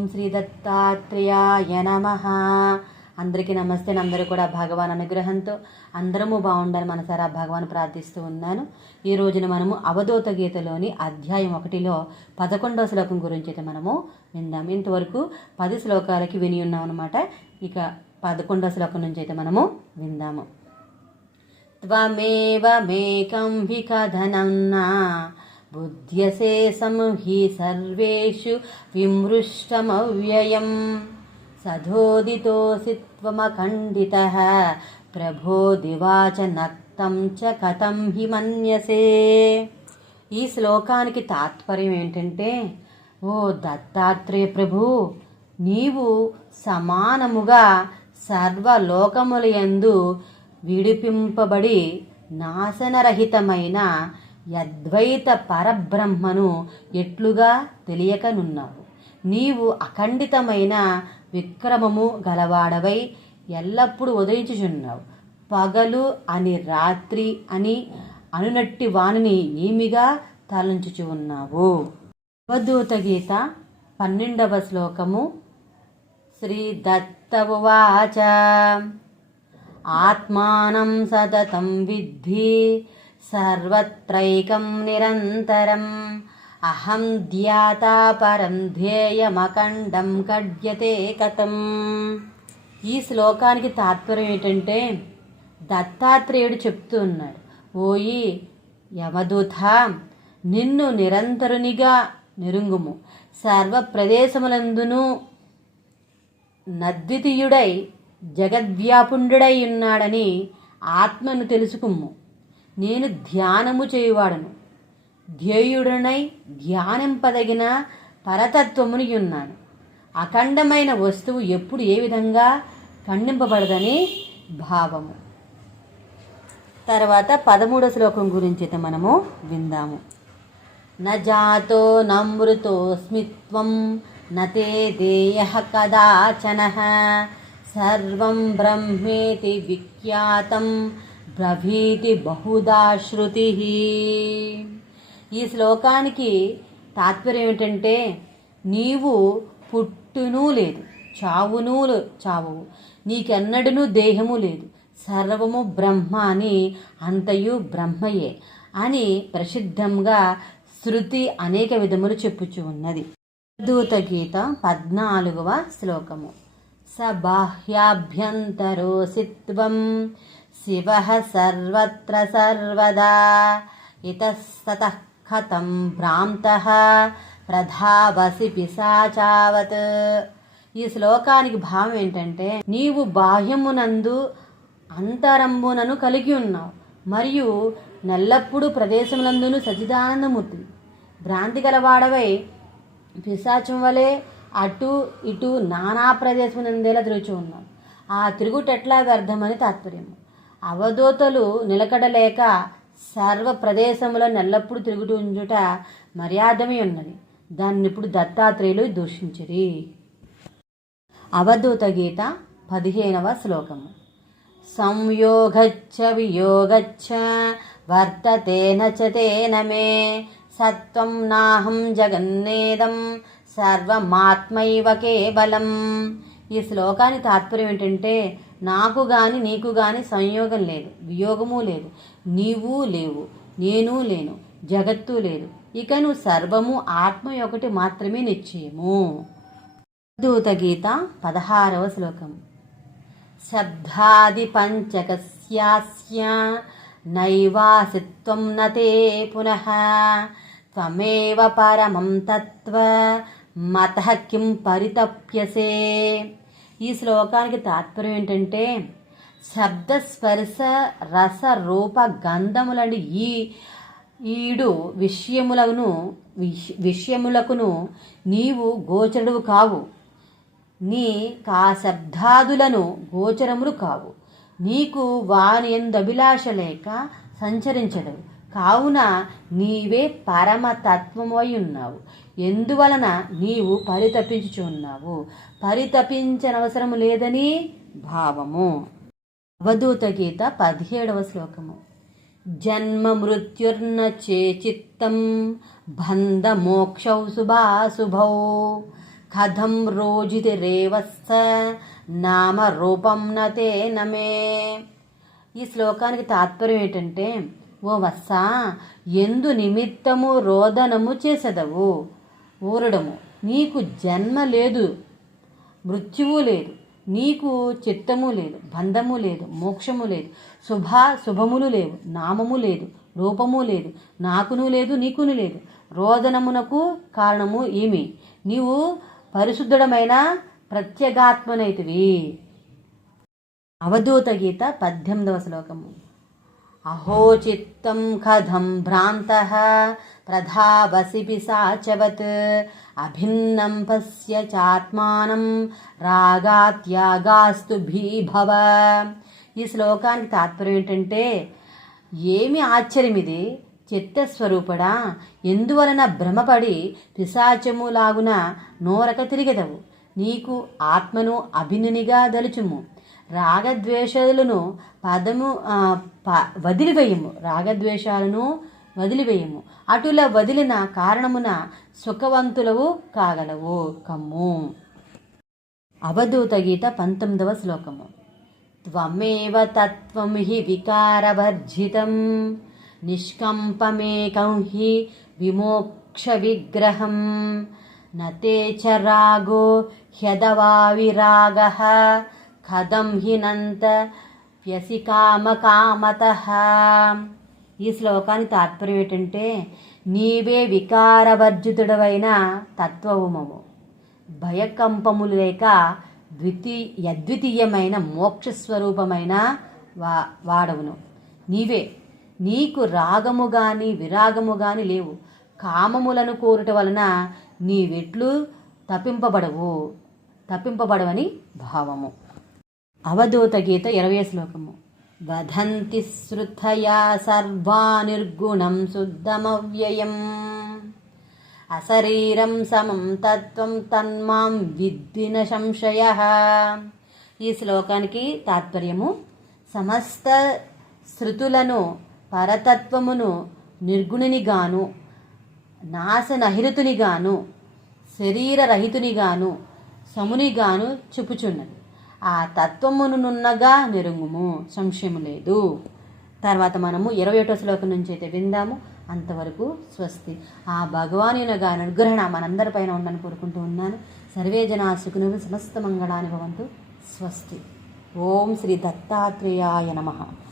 ఓం శ్రీ దత్తాత్రేయాయ నమ. అందరికీ నమస్తే. అందరూ కూడా భగవాన్ అనుగ్రహంతో అందరము బాగుండాలని మనసారా భగవాన్ ప్రార్థిస్తూ ఉన్నాను. ఈ రోజున మనము అవధూత గీతలోని అధ్యాయం ఒకటిలో పదకొండవ శ్లోకం గురించి అయితే మనము విందాం. ఇంతవరకు పది శ్లోకాలకి విని ఉన్నాం అనమాట ఇక పదకొండవ శ్లోకం నుంచి అయితే మనము విందాము. త్వమేవ మేకం వికధనం నా न बुध्यसेसं हि सर्वेषु विमृष्टमव्ययं सधोदितोऽसि त्वमखण्डितः प्रभो दिवाच నక్తం చ కథం హి మన్యసే ఈ శ్లోకానికి తాత్పర్యం ఏంటంటే ఓ దత్తాత్రేయ ప్రభు నీవు సమానముగా సర్వలోకములయందు విడిపింపబడి నాశనరహితమైన యద్వైత పరబ్రహ్మను ఎట్లుగా తెలియకనున్నావు? నీవు అఖండితమైన విక్రమము గలవాడవై ఎల్లప్పుడూ ఉదయించుచున్నావు. పగలు అని రాత్రి అని అనునట్టి వానిని ఏమిగా తలంచుచు ఉన్నావు. అవధూత గీత పన్నెండవ శ్లోకము. శ్రీ దత్తవాచ ఆత్మానం సతతం విద్ధి. సర్వత్రైకం నిరంతరం అహం ధ్యాతా పరం ధ్యేయమఖండం కడ్యతే కథం ఈ శ్లోకానికి తాత్పర్యం ఏంటంటే దత్తాత్రేయుడు చెప్తూ ఉన్నాడు ఓయి యమదూత నిన్ను నిరంతరునిగా నిరుంగుము. సర్వ ప్రదేశములందును నద్వితీయుడై జగద్వ్యాపుండుడై ఉన్నాడని ఆత్మను తెలుసుకుము నేను ధ్యానము చేయువాడను. ధ్యేయుడనై ధ్యానింపదగిన పరతత్వముని ఉన్నాను అఖండమైన వస్తువు ఎప్పుడు ఏ విధంగా ఖండింపబడదని భావము. తర్వాత పదమూడో శ్లోకం గురించి అయితే మనము విందాము. నజాతో నమృతోస్మిత్వం నతే దేయ కదాచన. సర్వం బ్రహ్మేతి విఖ్యాతం బ్రవీతి బహుదా శృతి. ఈ శ్లోకానికి తాత్పర్యం ఏమిటంటే నీవు పుట్టునూ లేదు చావునూ చావు. చావవు నీకెన్నడూ దేహము లేదు సర్వము బ్రహ్మ అని అంతయు బ్రహ్మయే అని ప్రసిద్ధంగా శృతి అనేక విధములు చెప్పుచు ఉన్నది. దూత గీత పద్నాలుగవ శ్లోకము. స బాహ్యాభ్యంతరోసిత్వం శివ సర్వత్ర సర్వదా ఇతస్తత కథం భ్రాంత ప్రధావసి పిశాచావత్ ఈ శ్లోకానికి భావం ఏంటంటే నీవు బాహ్యమునందు అంతరంబునను కలిగి ఉన్నావు మరియు నెల్లప్పుడూ ప్రదేశములందును సచిదానందమూర్తి భ్రాంతి గలవాడవై పిశాచం వలె అటు ఇటు నానా ప్రదేశమునందేలా తిరుగుచూ ఉన్నావు. ఆ తిరుగుటెట్లా వ్యర్థమని తాత్పర్యం అవధూతలు నిలకడలేక సర్వ ప్రదేశములో నెల్లప్పుడు తిరుగుతూ ఉంచుట మర్యాదమే ఉన్నది. దాన్ని ఇప్పుడు దత్తాత్రేయులు దూషించిరి. అవధూత గీత పదిహేనవ శ్లోకము. సంయోగచ్చ వియోగచ్చ వర్తతేన చేన మే సత్వం నాహం జగన్నేదం సర్వమాత్మైవ కేవలం. ఈ శ్లోకాని తాత్పర్యం ఏంటంటే నాకు గాని నీకు గాని సంయోగం లేదు వియోగము లేదు. నీవు లేవు నేను లేను జగత్తు లేదు. ఇక నువ్వు సర్వము ఆత్మ ఒకటి మాత్రమే నిశ్చయము. దూత గీత పదహారవ శ్లోకం. శబ్దాది పంచకస్యాస్య నైవాసిత్వం నతే పునః త్వమేవ పరమం తత్వ మత కిం పరితప్యసే. ఈ శ్లోకానికి తాత్పర్యం ఏంటంటే శబ్ద స్పర్శ రస రూప గంధములని ఈ ఈడు విషయములను విష్ విషయములకును నీవు గోచరుడు కావు. నీ కా శబ్దాదులను గోచరములు కావు. నీకు వాని ఎందు అభిలాష లేక సంచరించడు. కావున నీవే పరమతత్వమై ఉన్నావు ఎందువలన నీవు పరితపించుచున్నావు? పరితపించనవసరము లేదని భావము. అవధూత గీత పదిహేడవ శ్లోకము. జన్మ మృత్యుర్న చేచిత్తం బంధ మోక్షౌ శుభాశుభౌ. కథం రోజితి రేవస్స నామ రూపం నతే నమే ఈ శ్లోకానికి తాత్పర్యం ఏంటంటే ఓ వత్స ఎందు నిమిత్తము రోదనము చేసెదవు. ఊరడము నీకు జన్మ లేదు. మృత్యువు లేదు. నీకు చిత్తము లేదు. బంధము లేదు. మోక్షము లేదు. శుభ శుభములు లేవు. నామము లేదు. రూపము లేదు. నాకును లేదు నీకును లేదు. రోదనమునకు కారణము ఏమి? నీవు పరిశుద్ధుడమైన ప్రత్యేగాత్మనైతివి. అవధూత గీత పద్దెనిమిదవ శ్లోకము. అహో చిత్తం కథం భ్రాంత ప్రధావసి పిశాచవత్ అభిన్నం పశ్య చాత్మానం రాగాత్యాగాస్తు భీభవ ఈ శ్లోకానికి తాత్పర్యం ఏంటంటే ఏమి ఆశ్చర్యం ఇది చిత్తస్వరూపడా? ఎందువలన భ్రమపడి పిశాచములాగున నోరక తిరిగెదవు? నీకు ఆత్మను అభినునిగా దలుచుము. రాగద్వేషాలను పదము ప- వదిలివేయము. రాగద్వేషాలను వదిలివేయము. అటుల వదిలిన కారణమున సుఖవంతులవు కాగలవు. కమ్ము. అవధూత గీత పంతొమ్మిదవ శ్లోకము. త్వమేవ తత్వం హి వికారవర్జితం. నిష్కంపమేకం హి విమోక్ష విగ్రహం నతే చ రాగో హ్యదవా కథం హినంత వ్యసికామకామత. ఈ శ్లోకానికి తాత్పర్యం ఏంటంటే నీవే వికారవర్జితుడవైన తత్వవుమము భయకంపములు లేక ద్వితీయ అద్వితీయమైన మోక్షస్వరూపమైన వా వాడవును. నీవే నీకు రాగము గాని విరాగము గాని లేవు. కామములను కోరుట వలన నీవెట్లు తప్పింపబడవు తప్పింపబడవని భావము. అవధూత గీత ఇరవై శ్లోకము. వదంతి శృతయా సర్వానిర్గుణం శుద్ధమవ్యయం. అశరీరం సమం తత్వం తన్మాం విద్దిన సంశయ. ఈ శ్లోకానికి తాత్పర్యము సమస్త శృతులను పరతత్వమును నిర్గుణినిగాను నాశనహిరుతునిగాను శరీరరహితునిగాను సమునిగాను చుపుచున్నది. ఆ తత్వమునున్నగా నిరుంగుము సంశయము లేదు. తర్వాత మనము ఇరవై ఒకటో శ్లోకం నుంచి అయితే విందాము. అంతవరకు స్వస్తి. ఆ భగవాను గారి అనుగ్రహణ మనందరిపైన ఉండని కోరుకుంటూ ఉన్నాను. సర్వే జనా సుఖను సమస్త మంగళాని భవంతు. స్వస్తి. ఓం శ్రీ దత్తాత్రేయాయ నమః.